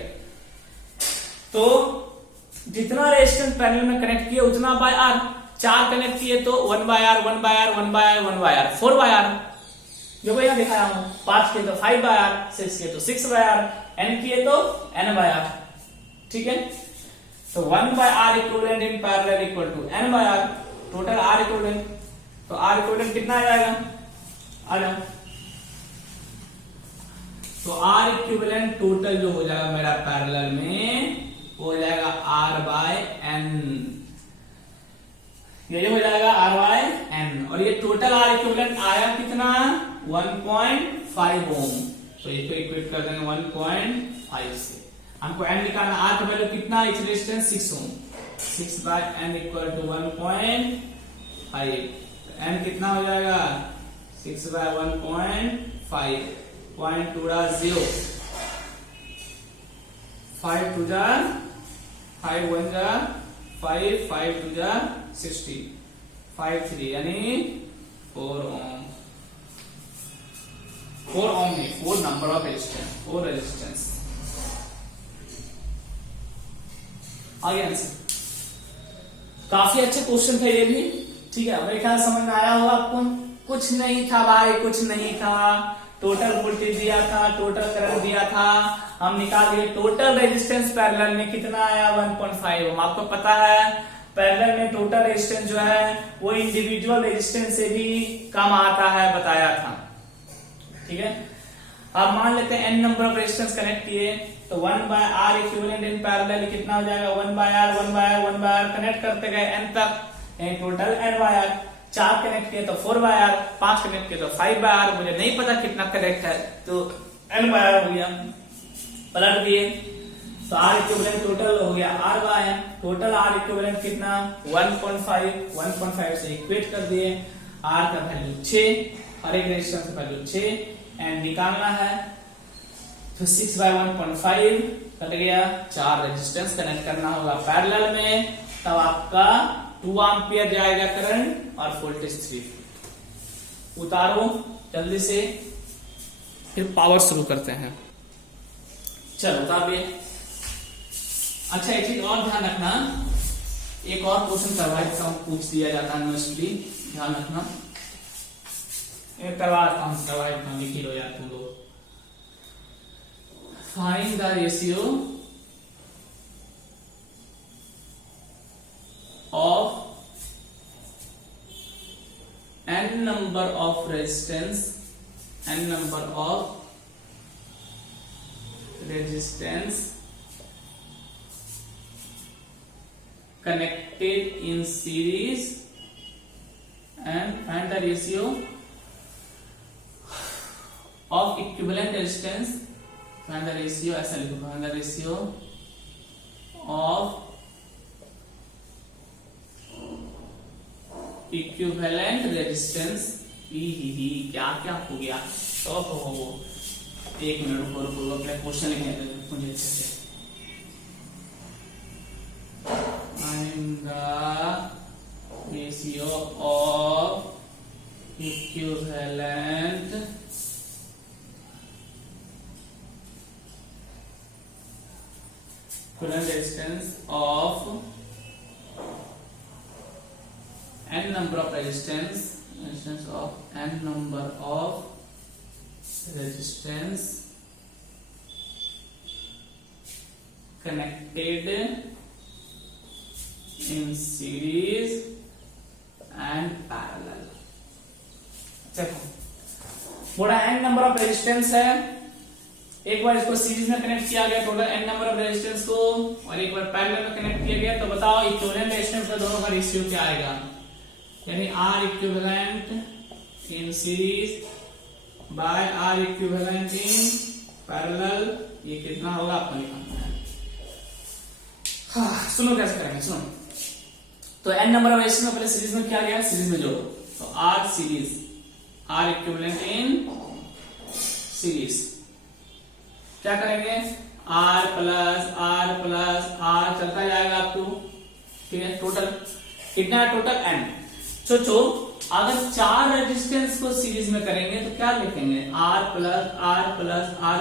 तो जितना रेजिस्टेंस पैरेलल में कनेक्ट किए उतना बाय आर। 4 कनेक्ट किए तो 1/R 1/R 1/R 1/R 4/R, जो को यहां दिखाया हूं। 5 किए तो 5/R, 6 किए तो 6/R, n किए तो n/R। ठीक है, तो 1/R equivalent in parallel equal to n/R, total R equivalent. तो R इक्विवेलेंट कितना आ जाएगा, आ जाओ, तो R इक्विवेलेंट टोटल जो हो जाएगा मेरा पैरेलल में वो हो जाएगा R/n, ये जो हो जाएगा R/n। और ये टोटल R इक्विवेलेंट आया कितना 1.5 ओम, तो इसको इक्वेट कर देंगे 1.5 से। हमको n निकालना, R का वैल्यू कितना, इस resistance 6 ohm, 6/n equal to 1.5। n कितना हो जाएगा 6/1.5, 0.2 5 2 5 1 5 5 2 60 5 3 यानी 4 ओम। 4 ओम नहीं, 4 नंबर ऑफ रेजिस्टेंस, 4 रेजिस्टेंस। आगे आंसर, काफी अच्छे क्वेश्चन थे ये भी। ठीक है, मेरे ख्याल समझ में आया होगा आपको। कुछ नहीं था भाई, कुछ नहीं था। टोटल वोल्टेज दिया था, टोटल करंट दिया था, हम निकाल दिए। टोटल रेजिस्टेंस पैरेलल में कितना आया 1.5 ओम। आपको पता है पैरेलल में टोटल रेजिस्टेंस जो है वो इंडिविजुअल रेजिस्टेंस से भी कम आता है, बताया था। ठीक है, अब मान लेते हैं n number of resistance connect किए, तो 1/R इक्विवेलेंट इन पैरेलल कितना हो जाएगा 1/R 1/R 1/R कनेक्ट करते गए n तक, टोटल n/R। 4 कनेक्ट किए तो 4/R, 5 कनेक्ट किए तो 5/R, मुझे नहीं पता कितना कनेक्ट है तो n/R हो गया। पलट दिए तो R इक्विवेलेंट टोटल हो गया R/n। टोटल R इक्विवेलेंट कितना 1.5 से इक्वेट कर दिए। R का वैल्यू 6, हर एक रेजिस्टेंस का वैल्यू 6, एंड निकालना है। तो 6/1.5 कट गया। 4 रेजिस्टेंस कनेक्ट करना होगा पैरेलल में, तब आपका 2 एम्पियर जाएगा करंट और वोल्टेज 3। उतारो जल्दी से, फिर पावर शुरू करते हैं। चलो उतार दिए। अच्छा एक चीज और ध्यान रखना, एक और क्वेश्चन करवाइट का पूछ दिया जाता है मोस्टली, ध्यान रखना। करवाता हूं, करवाइट में लिखी लो यार तुम लोग। Find the ratio of n number of resistance connected in series and find the ratio of equivalent resistance, find the ratio ऐसा लिखो, find the ratio of equivalent resistance ही क्या क्या हो गया। हो एक मिनट रुको अपने क्वेश्चन लिखने दो मुझे अच्छे से। Find the ratio of equivalent resistance of n number of resistance of n number of resistance connected in series and parallel। देखो बड़ा n नंबर ऑफ रेजिस्टेंस है, एक बार इसको सीरीज में कनेक्ट किया गया total n number of resistance को, और एक बार पैरेलल में कनेक्ट किया गया, तो बताओ इक्विवेलेंट रेजिस्टेंस का दोनों का रेशियो क्या आएगा, यानी R equivalent in series by R equivalent in parallel, ये कितना होगा आपको निकालना है। हाँ, सुनो कैसे करेंगे, सुनो। तो n नंबर ऑफ रेजिस्टेंस पहले सीरीज में क्या गया, सीरीज में जोड़ो, तो R series, R equivalent in series क्या करेंगे, R प्लस R चलता जाएगा आपको, ठीक है। टोटल कितना है, टोटल n। सोचो अगर 4 रेजिस्टेंस को सीरीज में करेंगे तो क्या लिखेंगे, R प्लस R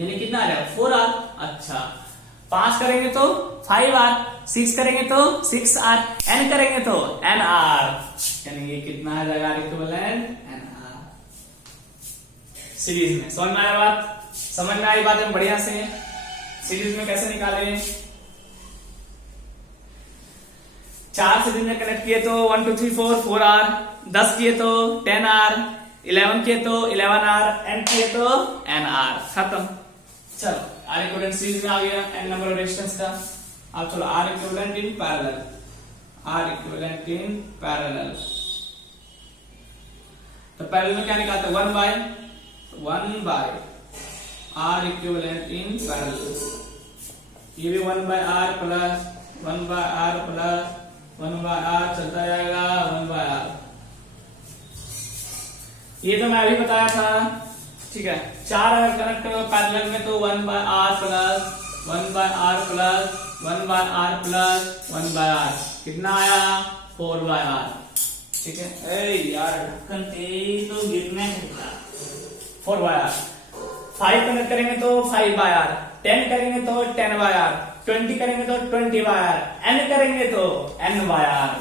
यानी कितना आ रहा है 4R। अच्छा 5 करेंगे तो 5R, 6 करेंगे तो 6R, n करेंगे तो nR, यानी ये कितना आ जाएगा इक्विवेलेंट nR सीरीज में। समझ में आया बात, समझ में आई बात है बढ़िया से। सीरीज में कैसे निकाले, 4 सीरीज में कनेक्ट किए तो 1 2 3 4 4R, 10 किए तो 10R, 11 किए तो 11R, n किए तो nR, खत्म। चलो R इक्विवेलेंट सीरीज में आ गया n नंबर ऑफ रेजिस्टेंस का। अब चलो R equivalent in parallel, R equivalent in parallel, तो पैरेलल में क्या निकालते हैं, 1 by R equivalent in parallel, ये भी 1 by R plus 1 by R plus 1 by R चलता जाएगा 1 बाय R, ये तो मैं अभी बताया था, ठीक है। 4 अगर कनेक्ट करो पैरेलल में तो 1 by R plus 1 by R plus 1 by R plus 1 by R, कितना आया 4 बाय R, ठीक है। ए यार तो गिरने 4 बाय R। 5 कनेक्ट करेंगे तो 5 बाय R, 10 करेंगे तो 10 बाय R, 20 करेंगे तो 20 बाय R, n करेंगे तो n by R,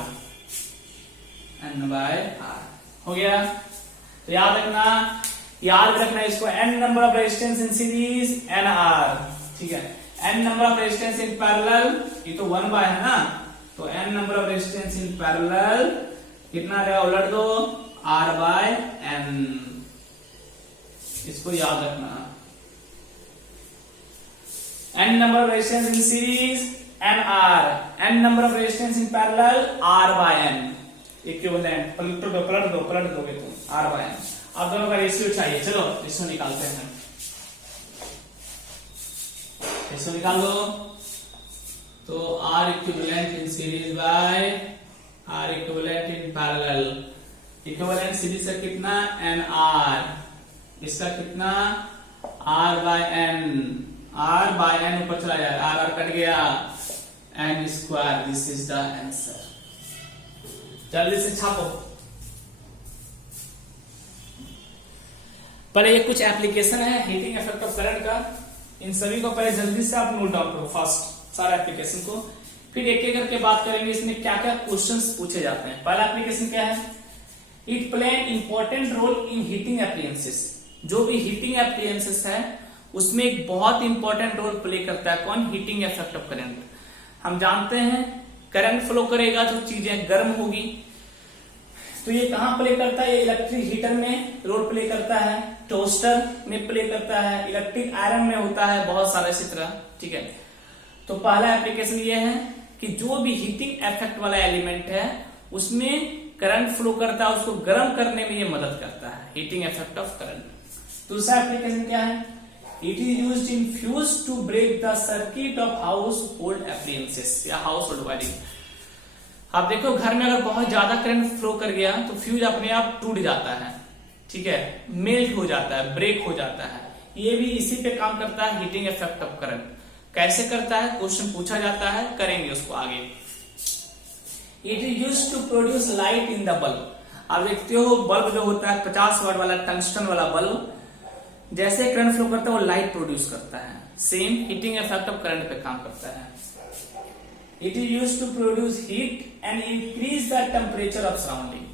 n by R हो गया। तो याद रखना इसको, n number of resistance in series nR, ठीक है। n number of resistance in parallel, ये तो 1 बाय है ना, तो n number of resistance in parallel कितना रहेगा, उलट दो R बाय n, इसको याद रखना। n number of resistance in series nR, n number of resistance in parallel R by n, equivalent पलट दोगे तुम R by n। अब दोनों का रेशियो चाहिए, चलो रेशियो निकालते हैं, रेशियो निकाल दो। तो R equivalent in series by R equivalent in parallel, equivalent series का कितना nR, इसका कितना R by n, R by n ऊपर चला जाए, R कट गया, n square, this is the answer. जल्दी से छापो। पहले ये कुछ एप्लीकेशन है हीटिंग इफेक्ट ऑफ करंट का, इन सभी को पहले जल्दी से आप नोट डाउन करो फर्स्ट सारे एप्लीकेशन को, फिर एक एक करके बात करेंगे इसमें क्या क्या क्वेश्चंस पूछे जाते हैं। पहला एप्लीकेशन क्या है, it play an important role in heating appliances. जो भी हीटिंग एप्लियंसेस है उसमें एक बहुत इंपॉर्टेंट रोल प्ले करता है कौन, हीटिंग इफेक्ट ऑफ करंट। हम जानते हैं करंट फ्लो करेगा तो चीजें गर्म होगी। तो ये कहां प्ले करता है? ये इलेक्ट्रिक हीटर में रोल प्ले करता है, टोस्टर में प्ले करता है, इलेक्ट्रिक आयरन में होता है, बहुत सारा इसी तरह। ठीक है, तो पहला एप्लीकेशन ये है कि जो भी हीटिंग इफेक्ट वाला एलिमेंट है उसमें करंट फ्लो करता है, उसको गर्म करने में ये मदद करता है, हीटिंग इफेक्ट ऑफ करंट। दूसरा एप्लीकेशन क्या है? It is used in fuse to break the circuit of household appliances या हाउस होल्ड वायरिंग। आप देखो घर में अगर बहुत ज्यादा करंट फ्लो कर गया तो फ्यूज अपने आप टूट जाता है, ठीक है, मेल्ट हो जाता है, ब्रेक हो जाता है। ये भी इसी पे काम करता है, हीटिंग इफेक्ट ऑफ करंट। कैसे करता है? क्वेश्चन पूछा जाता है, करेंगे उसको आगे। It is used to produce light in the bulb. आप देखते हो बल्ब जो होता है 50 वाट वाला टंगस्टन वाला बल्ब, जैसे करंट फ्लो करता है वो लाइट प्रोड्यूस करता है। Same heating effect of current पे काम करता है। It is used to produce heat and increase the temperature of surrounding.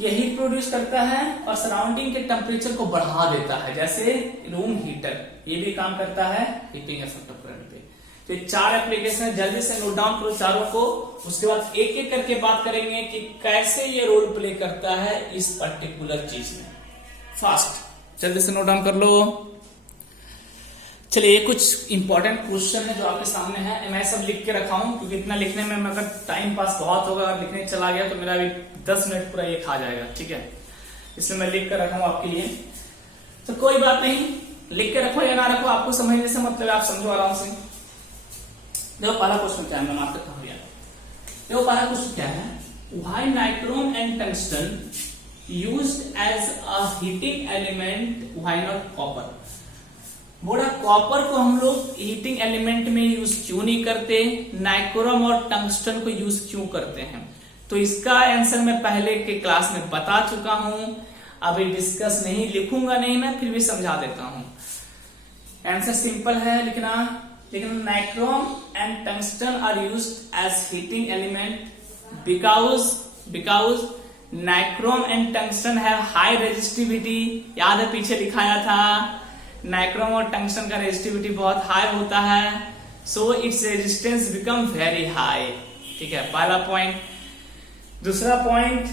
ये हीट प्रोड्यूस करता है और सराउंडिंग के टेम्परेचर को बढ़ा देता है, जैसे रूम हीटर, ये भी काम करता है हीटिंग इफेक्ट ऑफ करंट पे। तो ये 4 एप्लीकेशन जल्दी से नोट डाउन करो चारों को, उसके बाद एक एक करके बात करेंगे कि कैसे ये रोल प्ले करता है इस पर्टिकुलर चीज में। फास्ट जल्दी से नोट डाउन कर लो। चलिए, ये कुछ इंपॉर्टेंट क्वेश्चन है जो आपके सामने है। मैं सब लिख के रखा हूं क्योंकि इतना लिखने में अगर टाइम पास बहुत होगा और लिखने चला गया तो मेरा अभी 10 मिनट पूरा ये खा जाएगा। ठीक है, इसलिए मैं लिख कर रखा हूं आपके लिए। तो कोई बात नहीं, लिख के रखो या ना रखो, आपको समझने से मतलब आप समझो आराम से। देखो पहला क्वेश्चन क्या है, मैं आपको कहा गया। देखो पहला क्वेश्चन क्या है? Why nichrome and tungsten used as a heating element, why not copper? बोला कॉपर को हम लोग हीटिंग एलिमेंट में यूज क्यों नहीं करते, नाइक्रोम और टंगस्टन को यूज क्यों करते हैं? तो इसका आंसर मैं पहले के क्लास में बता चुका हूं, अभी डिस्कस नहीं, लिखूंगा नहीं मैं, फिर भी समझा देता हूं। आंसर सिंपल है लिखना, लेकिन nichrome and tungsten are used as heating element because nichrome and tungsten have high resistivity. याद है पीछे दिखाया था, नाइक्रोम और टंगस्टन का रेजिस्टिविटी बहुत हाई होता है, so its resistance become very high. ठीक है, पहला पॉइंट। दूसरा point,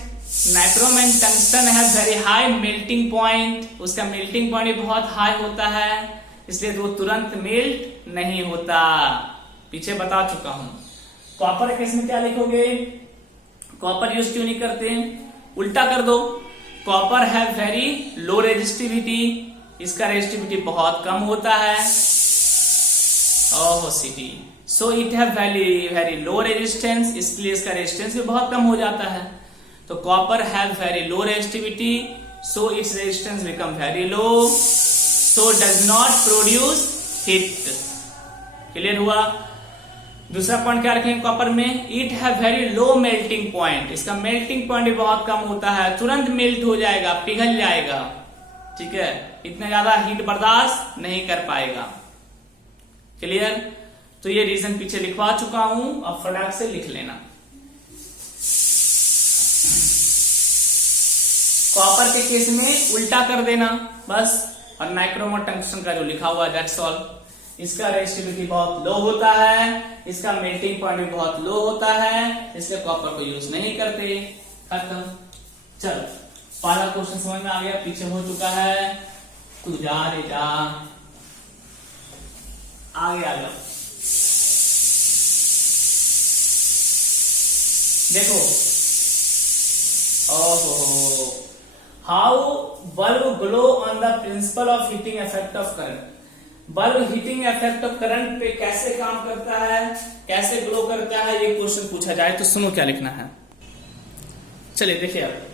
nichrome and tungsten have very high melting point. उसका मेल्टिंग पॉइंट भी बहुत हाई होता है, इसलिए वो तुरंत मेल्ट नहीं होता, पीछे बता चुका हूं। कॉपर केस में क्या लिखोगे? कॉपर यूज क्यों नहीं करते? उल्टा कर दो, copper have very low resistivity, इसका रेजिस्टिविटी बहुत कम होता है। Oh city, so it have very low resistance, इसलिए इसका रेजिस्टेंस भी बहुत कम हो जाता है। तो copper have very low resistivity, so its resistance become very low, so does not produce heat. Clear हुआ? दूसरा पॉइंट क्या रखेंगे कॉपर में? It have very low melting point, इसका मेल्टिंग पॉइंट भी बहुत कम होता है, तुरंत मेल्ट हो जाएगा, पिघल जाएगा। ठीक है, इतना ज्यादा हीट बर्दाश्त नहीं कर पाएगा। क्लियर? तो ये रीजन पीछे लिखवा चुका हूं, अब फटाक से लिख लेना। कॉपर के केस में उल्टा कर देना बस, और नाइक्रोम और टंगस्टन का जो लिखा हुआ है दैट्स ऑल। इसका रेजिस्टिविटी बहुत लो होता है, इसका मेल्टिंग पॉइंट भी बहुत लो होता है, इसलिए कॉपर को यूज नहीं करते। खत्म। चलो, पहला क्वेश्चन समझ में आ गया, पीछे हो चुका है। तू जा रे जा, आगे आ जाओ। देखो, ओहो, how bulb glow on the principle of heating effect of current. Bulb heating effect of current पे कैसे काम करता है, कैसे ग्लो करता है, ये क्वेश्चन पूछा जाए तो सुनो क्या लिखना है। चलिए देखिए, अब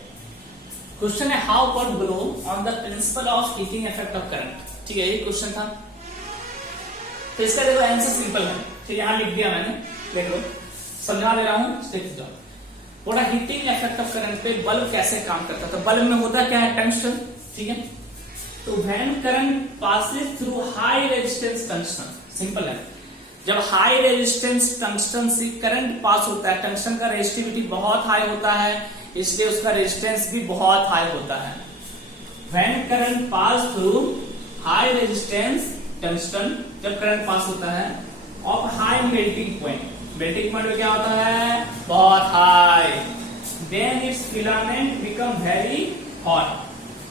क्वेश्चन है how bulb glow on the principle of heating effect of current. ठीक है, ये क्वेश्चन था। तो इसका देखो आंसर सिंपल है, ठीक है, यहां लिख दिया मैंने, देख लो, समझा दे रहा हूं, देख जाओ। थोड़ा हीटिंग इफेक्ट ऑफ करंट पे बल्ब कैसे काम करता है। तो बल्ब में होता क्या है? टंगस्टन। ठीक है, तो when current passes through high resistance tungsten, simple है, जब हाई रेजिस्टेंस टंगस्टन से करंट पास होता है, टंगस्टन का रेजिस्टिविटी बहुत हाई होता है, इसलिए उसका रेजिस्टेंस भी बहुत हाई होता है। When current pass through high resistance tungsten, जब करंट पास होता है, of high melting point, melting point क्या होता है, बहुत high, then its filament become very hot,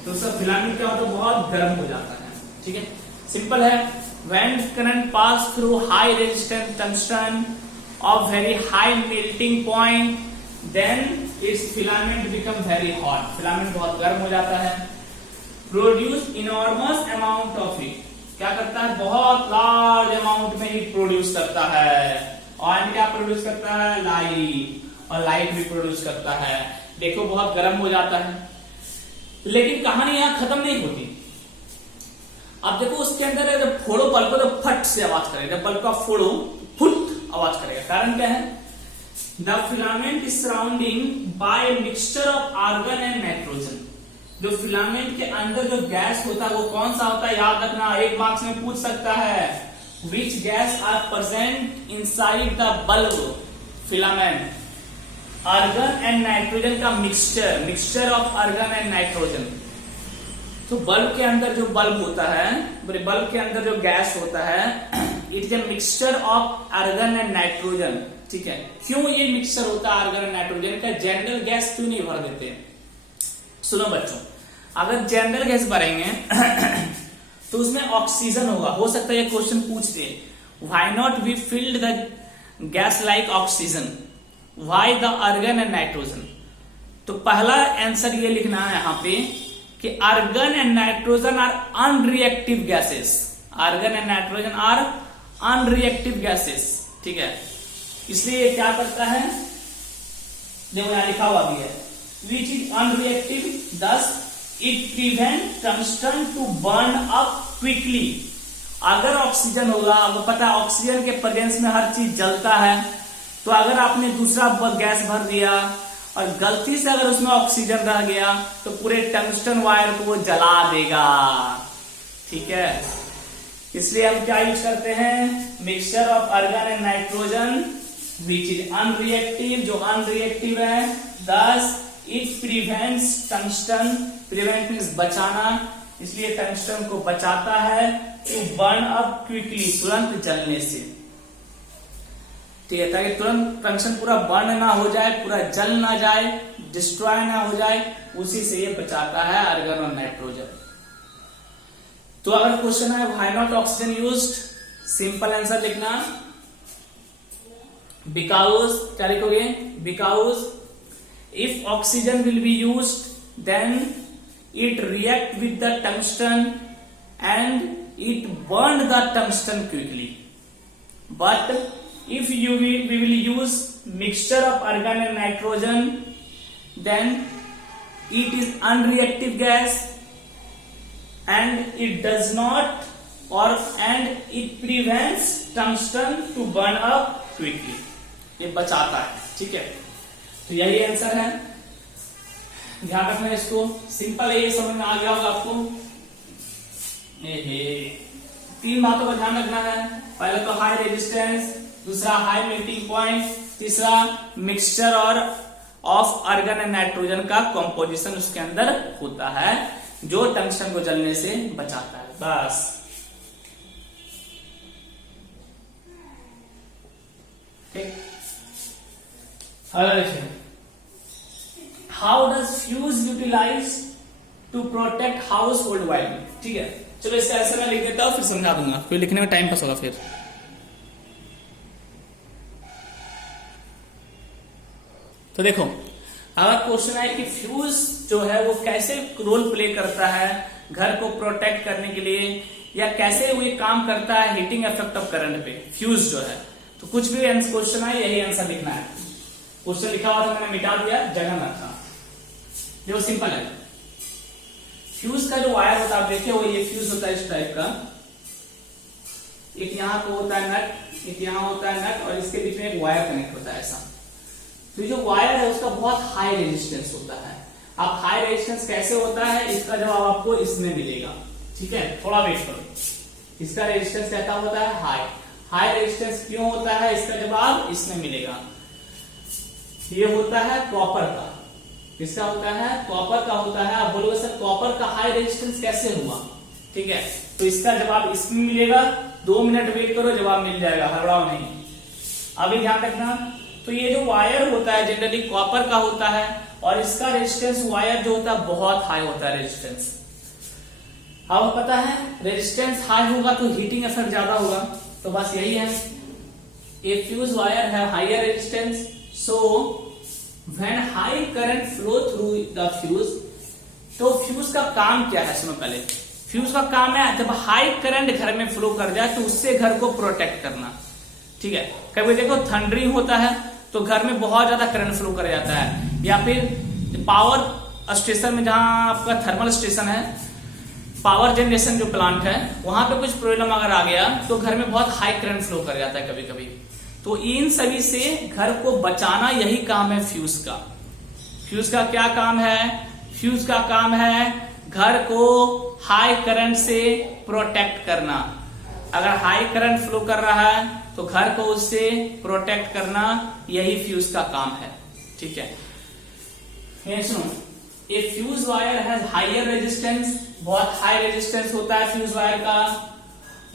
तो उसका फिलामेंट क्या होता है, बहुत गर्म हो जाता है। ठीक है, सिंपल है। When current pass through high resistance tungsten of very high melting point, then its filament become very hot, filament बहुत गर्म हो जाता है। Produce enormous amount of heat, क्या करता है, बहुत लार्ज अमाउंट में हीट प्रोड्यूस करता है। और क्या प्रोड्यूस करता है, लाइट, और लाइट भी प्रोड्यूस करता है। देखो बहुत गर्म हो जाता है, लेकिन कहानी यहां खत्म नहीं होती। अब देखो उसके अंदर जब फोड़ो बल्ब को, तो फट से आवाज करेगा, जब बल्ब का फोड़ो फुट आवाज करेगा। कारण क्या है, the filament is surrounding by mixture of argon and nitrogen. जो फिलामेंट के अंदर जो गैस होता है वो कौन सा होता है, याद रखना, एक मार्क्स में पूछ सकता है। Which gas are present inside the bulb filament? Argon and nitrogen का mixture, mixture of argon and nitrogen. तो बल्ब के अंदर जो बल्ब होता है, बल्ब के अंदर जो गैस होता है, it is a mixture of argon and nitrogen. ठीक है, क्यों ये मिक्सचर होता है आर्गन एंड नाइट्रोजन का, जनरल गैस क्यों नहीं भर देते। सुनो बच्चों, अगर जनरल गैस भरेंगे तो उसमें ऑक्सीजन होगा, हो सकता है ये क्वेश्चन पूछ दे, why not we filled the gas like oxygen, why the argon and nitrogen. तो पहला आंसर ये लिखना है यहां पे कि argon and nitrogen are unreactive gases, argon and nitrogen are unreactive gases. ठीक है, इसलिए ये क्या करता है, देखो यहां लिखा हुआ भी है, which is unreactive, thus it prevent tungsten to burn up quickly. अगर ऑक्सीजन होगा, आपको पता है ऑक्सीजन के प्रेजेंस में हर चीज जलता है, तो अगर आपने दूसरा गैस भर दिया और गलती से अगर उसमें ऑक्सीजन रह गया तो पूरे टंगस्टन वायर को वो जला देगा। ठीक है, इसलिए हम क्या यूज करते हैं, mixture of argon and nitrogen which is unreactive, जो अनरिएक्टिव है, thus it prevents tungsten, prevent means बचाना, इसलिए टंगस्टन को बचाता है टू बर्न अप क्विकली, तुरंत जलने से। ठीक है, ताकि तुरंत टंगस्टन पूरा बर्न ना हो जाए, पूरा जल ना जाए, डिस्ट्रॉय ना हो जाए, उसी से ये बचाता है आर्गन और नाइट्रोजन। तो अगर क्वेश्चन है why not oxygen used, simple answer लिखना, बिकॉज, क्या लिखोगे, because if oxygen will be used, then it react with the tungsten and it burn the tungsten quickly. But if we will use mixture of argon and nitrogen, then it is unreactive gas and it does not and it prevents tungsten to burn up quickly. ये बचाता है। ठीक है, तो यही answer है, ध्यान रखना इसको, सिंपल है, ये समझ में आ गया होगा आपको। तीन बातों का ध्यान रखना है, पहले तो हाई रेजिस्टेंस, दूसरा हाई मेल्टिंग पॉइंट, तीसरा मिक्सचर और ऑफ आर्गन एंड नाइट्रोजन का कॉम्पोजिशन उसके अंदर होता है जो टंगस्टन को जलने से बचाता है। बस ठीक। How does fuse utilise to protect household wire. ठीक है, चलो इसका आंसर मैं लिख देता हूं, फिर समझा दूंगा, फिर लिखने में टाइम पास होगा। फिर तो देखो, अगर क्वेश्चन है कि फ्यूज जो है वो कैसे रोल प्ले करता है घर को प्रोटेक्ट करने के लिए, या कैसे वो काम करता है हीटिंग इफेक्ट ऑफ करंट पे, फ्यूज जो है, तो कुछ भी क्वेश्चन है यही आंसर लिखना है। क्वेश्चन लिखा हुआ था, मैंने मिटा दिया, जगह में रखा। देखो सिंपल है, फ्यूज का जो वायर होता है, आप देखिए वो ये फ्यूज होता है इस टाइप का, एक यहाँ को होता है नट, एक यहाँ होता है नट, और इसके बीच में एक वायर कनेक्ट होता है ऐसा। तो जो वायर है उसका बहुत हाई रेजिस्टेंस होता है। अब हाई रेजिस्टेंस कैसे होता है, इसका जवाब आपको इसमें मिलेगा। ठीक है, थोड़ा वेट करो। इसका रेजिस्टेंस कहता होता है हाई। हाई रेजिस्टेंस क्यों होता है, इसका जवाब इसमें मिलेगा। ये होता है कॉपर का। किसका होता है, कॉपर का होता है। आप बोलोगे सर कॉपर का हाई रेजिस्टेंस कैसे हुआ, ठीक है, तो इसका जवाब इसमें मिलेगा। 2 मिनट वेट करो, जवाब मिल जाएगा, हड़बड़ाओ नहीं। अभी ध्यान रखना, तो ये जो वायर होता है जनरली कॉपर का होता है और इसका रेजिस्टेंस वायर जो होता है बहुत हाई होता है रेजिस्टेंस। अब पता है रेजिस्टेंस हाई होगा तो हीटिंग इफेक्ट ज्यादा होगा, तो बस यही है। ए फ्यूज वायर है higher resistance, so when high current flow through the fuse, तो फ्यूज का काम क्या है सुनो पहले। फ्यूज का काम है जब हाई करंट घर में फ्लो कर जाए तो उससे घर को प्रोटेक्ट करना, ठीक है। कभी देखो थंडरिंग होता है तो घर में बहुत ज्यादा करंट फ्लो कर जाता है, या फिर पावर स्टेशन में जहां आपका थर्मल स्टेशन है, पावर जनरेशन जो प्लांट है वहां पे कुछ प्रॉब्लम अगर आ गया तो घर में बहुत हाई करंट फ्लो कर जाता है कभी कभी। तो इन सभी से घर को बचाना यही काम है फ्यूज का। फ्यूज का क्या काम है? फ्यूज का काम है घर को हाई करंट से प्रोटेक्ट करना। अगर हाई करंट फ्लो कर रहा है तो घर को उससे प्रोटेक्ट करना यही फ्यूज का काम है, ठीक है। ये सुनो, a fuse wire has higher resistance, बहुत हाई रेजिस्टेंस होता है फ्यूज वायर का।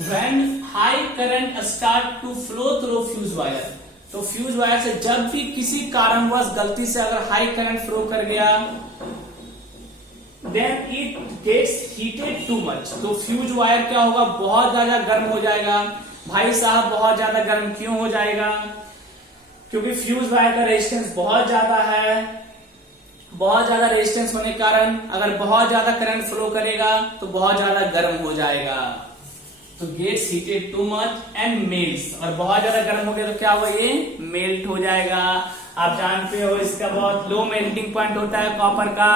When high current start to flow through fuse wire, तो फ्यूज वायर से जब भी किसी कारणवश गलती से अगर हाई करंट फ्लो कर गया, then it gets heated too much, तो फ्यूज वायर क्या होगा? बहुत ज्यादा गर्म हो जाएगा। भाई साहब बहुत ज्यादा गर्म क्यों हो जाएगा? क्योंकि फ्यूज वायर का रेजिस्टेंस बहुत ज्यादा है। बहुत ज्यादा रेजिस्टेंस होने के कारण अगर बहुत ज्यादा करंट फ्लो करेगा तो बहुत ज्यादा गर्म हो जाएगा, तो gets heated too much and melts, और बहुत ज्यादा गर्म हो गया तो क्या हुआ? ये मेल्ट हो जाएगा। आप जानते हो इसका बहुत लो मेल्टिंग पॉइंट होता है कॉपर का,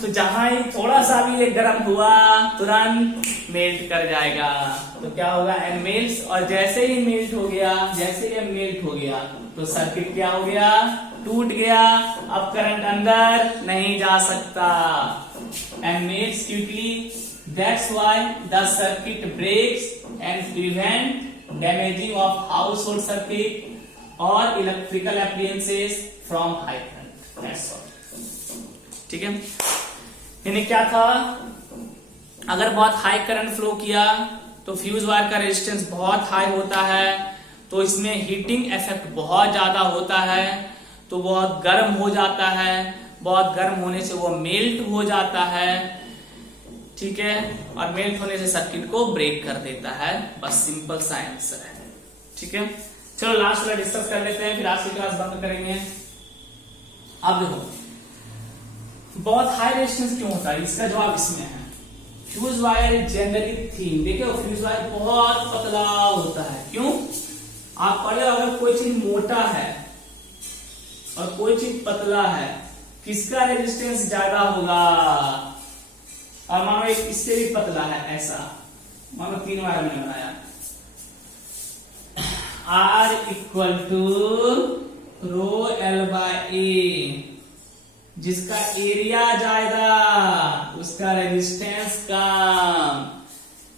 तो जहां ही थोड़ा सा भी ये गर्म हुआ तुरंत मेल्ट कर जाएगा, तो क्या होगा? एंड मेल्ट्स, और जैसे ही मेल्ट हो गया, जैसे ये मेल्ट हो गया तो सर्किट क्या हो गया? टूट गया। अब करंट अंदर नहीं जा सकता। And melts quickly, that's why the circuit breaks and prevent damaging of household circuit और electrical appliances from high current. That's all, ठीक है। यानी क्या था? अगर बहुत हाई करंट फ्लो किया तो फ्यूज वायर का रेजिस्टेंस बहुत हाई होता है, तो इसमें हीटिंग इफेक्ट बहुत ज्यादा होता है, तो बहुत गर्म हो जाता है। बहुत गर्म होने से वो मेल्ट हो जाता है, ठीक है, और मेल्ट होने से सर्किट को ब्रेक कर देता है। बस सिंपल सा आंसर है, ठीक है। चलो लास्ट वाला डिस्कस कर लेते हैं, फिर आज की क्लास बंद करेंगे। अब देखो बहुत हाई रेजिस्टेंस क्यों होता है, इसका जवाब इसमें है। फ्यूज वायर जनरली थीन, देखिए फ्यूज वायर बहुत पतला होता है। क्यों? आप पढ़े अगर कोई चीज मोटा है और कोई चीज पतला है, किसका रेजिस्टेंस ज्यादा होगा? और मानो एक इससे भी पतला है, ऐसा मानो 3 वायर मैंने बनाया, R equal to rho L by A, जिसका एरिया ज्यादा उसका रेजिस्टेंस कम,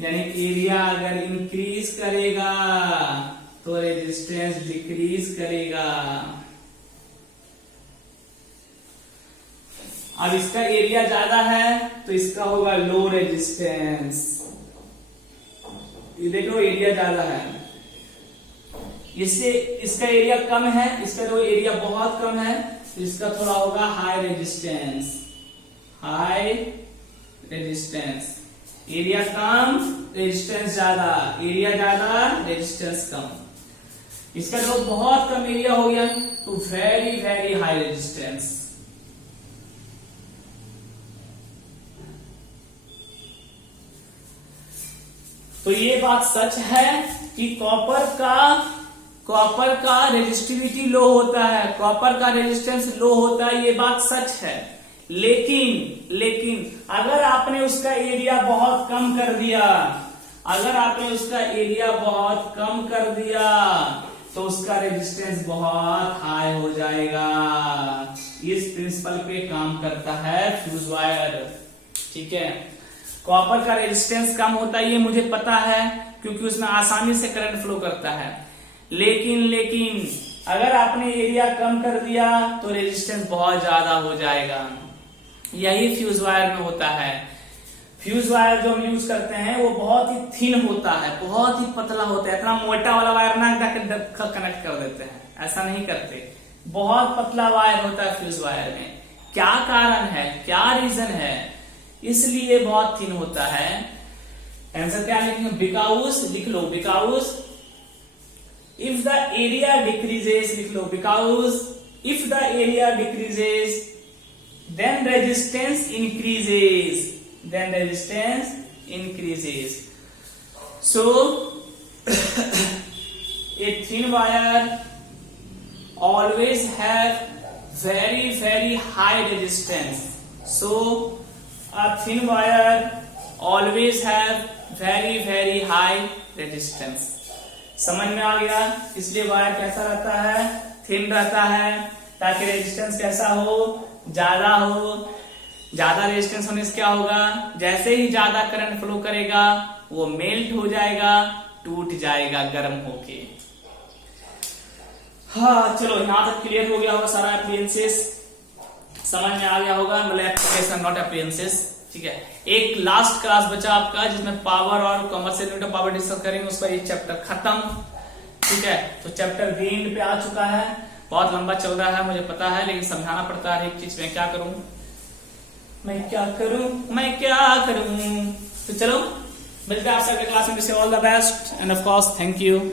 यानी एरिया अगर इंक्रीज करेगा तो रेजिस्टेंस डिक्रीज करेगा। अब इसका एरिया ज्यादा है तो इसका होगा लो रेजिस्टेंस। ये देखो एरिया ज्यादा है, इससे इसका एरिया कम है, इसका जो एरिया बहुत कम है तो इसका थोड़ा होगा high resistance. High resistance, area कम रेजिस्टेंस ज्यादा, एरिया ज्यादा रेजिस्टेंस कम। इसका जो बहुत कम एरिया हो गया तो वेरी वेरी हाई रेजिस्टेंस। तो ये बात सच है कि कॉपर का रेजिस्टिविटी लो होता है, कॉपर का रेजिस्टेंस लो होता है, ये बात सच है। लेकिन अगर आपने उसका एरिया बहुत कम कर दिया, अगर आपने उसका एरिया बहुत कम कर दिया तो उसका रेजिस्टेंस बहुत हाई हो जाएगा। इस प्रिंसिपल पे काम करता है फ्यूज वायर, ठीक है। कॉपर का रेजिस्टेंस कम होता है ये मुझे पता है, क्योंकि उसमें आसानी से करंट फ्लो करता है। लेकिन अगर आपने एरिया कम कर दिया तो रेजिस्टेंस बहुत ज्यादा हो जाएगा। यही फ्यूज वायर में होता है। फ्यूज वायर जो हम यूज करते हैं वो बहुत ही थिन होता है, बहुत ही पतला होता है। इतना मोटा वाला वायर ना कनेक्ट कर देते हैं, ऐसा नहीं करते। बहुत पतला वायर होता है फ्यूज वायर में। क्या कारण है, क्या रीजन है इसलिए बहुत थिन होता है? आंसर क्या लिखेंगे? बिकॉज, लिख लो because if the area decreases, लिख लो because if the area decreases then resistance increases, then resistance increases. So a thin wire always have very high resistance. So a thin wire always have very high resistance. समझ में आ गया? इसलिए wire कैसा रहता है? Thin रहता है, ताकि रेजिस्टेंस कैसा हो? ज्यादा हो। ज्यादा रेजिस्टेंस होने से क्या होगा? जैसे ही ज्यादा करंट फ्लो करेगा वो मेल्ट हो जाएगा, टूट जाएगा गर्म होके। हाँ चलो, यहां तक क्लियर हो गया होगा सारा एप्लियंसेस, समझ में आ गया होगा, मतलब एप्लीकेशन नॉट एप्लियंसेस। ठीक है, एक लास्ट क्लास बचा आपका जिसमें पावर और commercial unit of power discuss करेंगे, उसका ये चैप्टर खत्म। ठीक है, तो चैप्टर भी एंड पे आ चुका है। बहुत लंबा चल रहा है मुझे पता है, लेकिन समझाना पड़ता है एक चीज। मैं क्या करूं, मैं क्या करूं। तो चलो मिलते हैं आपसे अगले क्लास में। All the best end of course thank you.